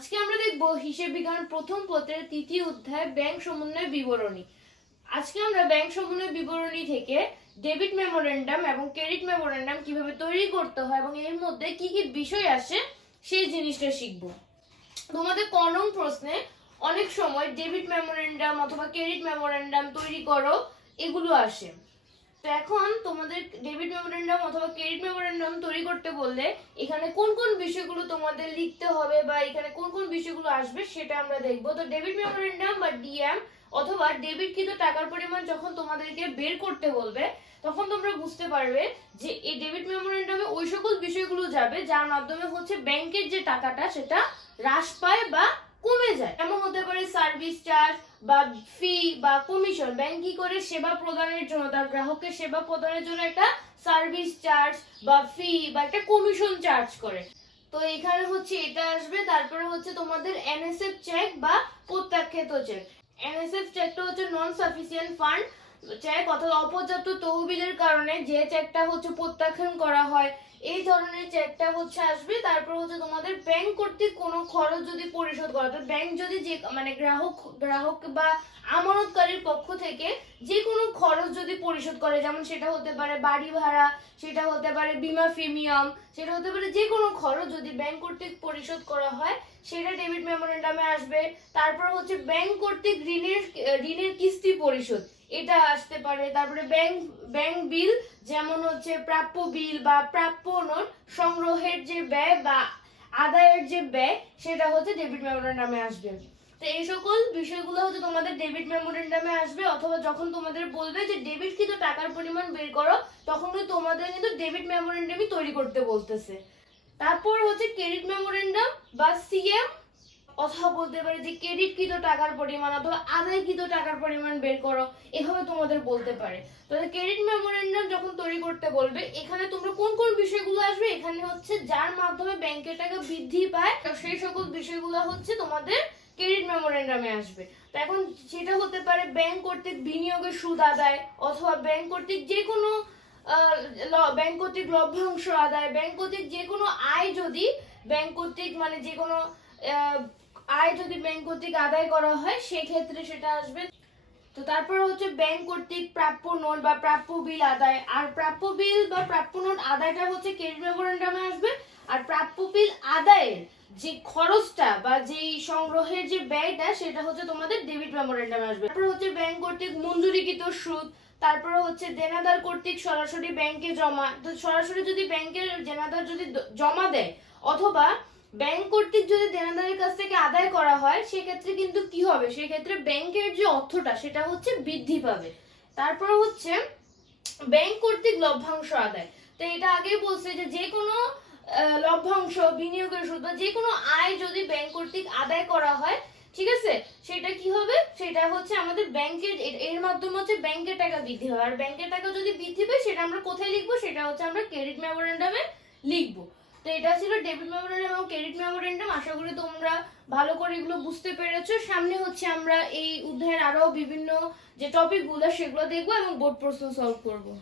আজকে আমরা দেখব হিসাব বিজ্ঞান প্রথম পত্রের তৃতীয় অধ্যায় ব্যাংক সমন্বয় বিবরণী। আজকে আমরা ব্যাংক সমন্বয় বিবরণী থেকে ডেবিট মেমোরেন্ডাম এবং ক্রেডিট মেমোরেন্ডাম কিভাবে তৈরি করতে হয় এবং এর মধ্যে কি কি বিষয় আসে সেই জিনিসটা শিখব। তোমাদের ক নং প্রশ্নে অনেক সময় ডেবিট মেমোরেন্ডাম অথবা ক্রেডিট মেমোরেন্ডাম তৈরি করো এগুলো আসে। তো এখন তোমাদের ডেবিট মেমোরেন্ডাম অথবা ক্রেডিট মেমোরেন্ডাম তৈরি করতে বললে এখানে কোন কোন বিষয়গুলো তোমাদের লিখতে হবে বা এখানে কোন কোন বিষয়গুলো আসবে সেটা আমরা দেখব। তো ডেবিট মেমোরেন্ডাম বা ডিএম অথবা ডেবিটকৃত টাকার পরিমাণ যখন তোমাদেরকে বের করতে বলবে তখন তোমরা বুঝতে পারবে যে এই ডেবিট মেমোরেন্ডামে ওই সকল বিষয়গুলো যাবে যার মাধ্যমে হচ্ছে ব্যাংকের যে টাকাটা সেটা হ্রাস পায় বা কমে যায়। এমন হতে পারে সার্ভিস চার্জ বা ফি বা কমিশন। ব্যাংক কি করে সেবা প্রদানের জন্য তার গ্রাহকের সেবা প্রদানের জন্য একটা সার্ভিস চার্জ বা ফি বা একটা কমিশন চার্জ করে। তো এখানে হচ্ছে এটা আসবে। তারপরে হচ্ছে তোমাদের এনএসএফ চেক বা প্রত্যাখ্যাত চেক। এনএসএফ চেকটা হচ্ছে নন সাফিসিয়েন্ট ফান্ড চেক অর্থাৎ অপর্যাপ্ত তহবিলের কারণে যে চেকটা হচ্ছে প্রত্যাখ্যান করা হয় এই ধরনের চেকটা হচ্ছে আসবে। তারপর হচ্ছে তোমাদের ব্যাংক কর্তৃক কোনো খরচ যদি পরিশোধ করা, তো ব্যাংক যদি যে মানে গ্রাহক বা আমানতকারীর পক্ষ থেকে যে কোনো খরচ যদি পরিশোধ করে, যেমন সেটা হতে পারে বাড়ি ভাড়া, সেটা হতে পারে বীমা প্রিমিয়াম, সেটা হতে পারে যে কোনো খরচ যদি ব্যাংক কর্তৃক পরিশোধ করা হয় সেটা ডেবিট মেমোরেন্ডামে আসবে। তারপর হচ্ছে ব্যাংক কর্তৃক ঋণের কিস্তি পরিশোধ এটা আসতে পারে। তারপরে ব্যাংক বিল, যেমন হচ্ছে প্রাপ্য বিল বা প্রাপ্য নোট সংগ্রহের যে ব্যয় বা আদায়ের যে ব্যয় সেটা হচ্ছে ডেবিট মেমোরেন্ডামে আসবে। তো এই সকল বিষয়গুলো হচ্ছে তোমাদের ডেবিট মেমোরেন্ডামে আসবে। অথবা যখন তোমাদের বলবে যে ডেবিটকৃত টাকার পরিমাণ বের করো তখন তোমাদের কিন্তু ডেবিট মেমোরেন্ডামই তৈরি করতে বলতেছে। তারপর হচ্ছে ক্রেডিট মেমোরেন্ডাম বা সিএম, অথবা বলতে পারে যে ক্রেডিটকৃত টাকার পরিমাণ অথবা আদায়কৃত টাকার পরিমাণ বের করো, এভাবে তোমাদের বলতে পারে। তো ক্রেডিট মেমোরেন্ডাম যখন তৈরি করতে বলবে এখানে তোমরা কোন কোন বিষয়গুলো আসবে, এখানে হচ্ছে যার মাধ্যমে ব্যাংকের টাকা বৃদ্ধি পায় সেই সকল বিষয়গুলো হচ্ছে তোমাদের ক্রেডিট মেমোরেন্ডামে আসবে। তো এখন সেটা হতে পারে ব্যাংক কর্তৃক বিনিয়োগের সুদ আদায়, অথবা ব্যাংক কর্তৃক যে কোনো ব্যাংক কর্তৃক লভ্যাংশ আদায়, ব্যাংক কর্তৃক যে কোনো আয় যদি ব্যাংক কর্তৃক মানে যে কোনো আয় যদি ব্যাংক কর্তৃক আদায় করা হয় সেক্ষেত্রে সেটা আসবে। তো তারপরে হচ্ছে ব্যাংক কর্তৃক প্রাপ্য নোট বা প্রাপ্য বিল আদায়। আর প্রাপ্য বিল বা প্রাপ্য নোট আদায়টা হচ্ছে ক্রেডিট মেমোরেন্ডামে আসবে। আর প্রাপ্য বিল আদায়ের যে খরচটা বা যে সংগ্রহের যে ব্যয়টা সেটা হচ্ছে তোমাদের ডেবিট মেমোরেন্ডামে আসবে। তারপর হচ্ছে ব্যাংক কর্তৃক মঞ্জুরিকৃত সুদ। তারপরে হচ্ছে দেনাদার কর্তৃক সরাসরি ব্যাংকে জমা। তো সরাসরি যদি ব্যাংকের দেনাদার যদি জমা দেয় অথবা ব্যাংক কর্তৃক যদি দেনাদারের কাছ থেকে আদায় করা হয় সেক্ষেত্রে কিন্তু কি হবে, সেক্ষেত্রে ব্যাংকের যে অর্থটা সেটা হচ্ছে বৃদ্ধি পাবে। তারপরে হচ্ছে ব্যাংক কর্তৃক লভ্যাংশ আদায়। তো এটা আগেই বলছে যে যে কোনো লভ্যাংশ, বিনিয়োগের সুদ বা যে কোনো আয় যদি ব্যাংক কর্তৃক আদায় করা হয়, ঠিক আছে, সেটা কি হবে, সেটা হচ্ছে আমাদের ব্যাংকের এর মাধ্যমে হচ্ছে ব্যাংকের টাকা বৃদ্ধি হয়। আর ব্যাংকের টাকা যদি বৃদ্ধি পায় সেটা আমরা কোথায় লিখবো, সেটা হচ্ছে আমরা ক্রেডিট মেমোরেন্ডামে লিখবো। তো এটা ছিল ডেবিট মেমোরেন্ডাম এবং ক্রেডিট মেমোরেন্ডাম। আশা করি তোমরা ভালো করে এগুলো বুঝতে পেরেছো। সামনে হচ্ছে আমরা এই অধ্যায়ের আরো বিভিন্ন যে টপিকগুলো সেগুলো দেখবো এবং বোর্ড প্রশ্ন সলভ করবো।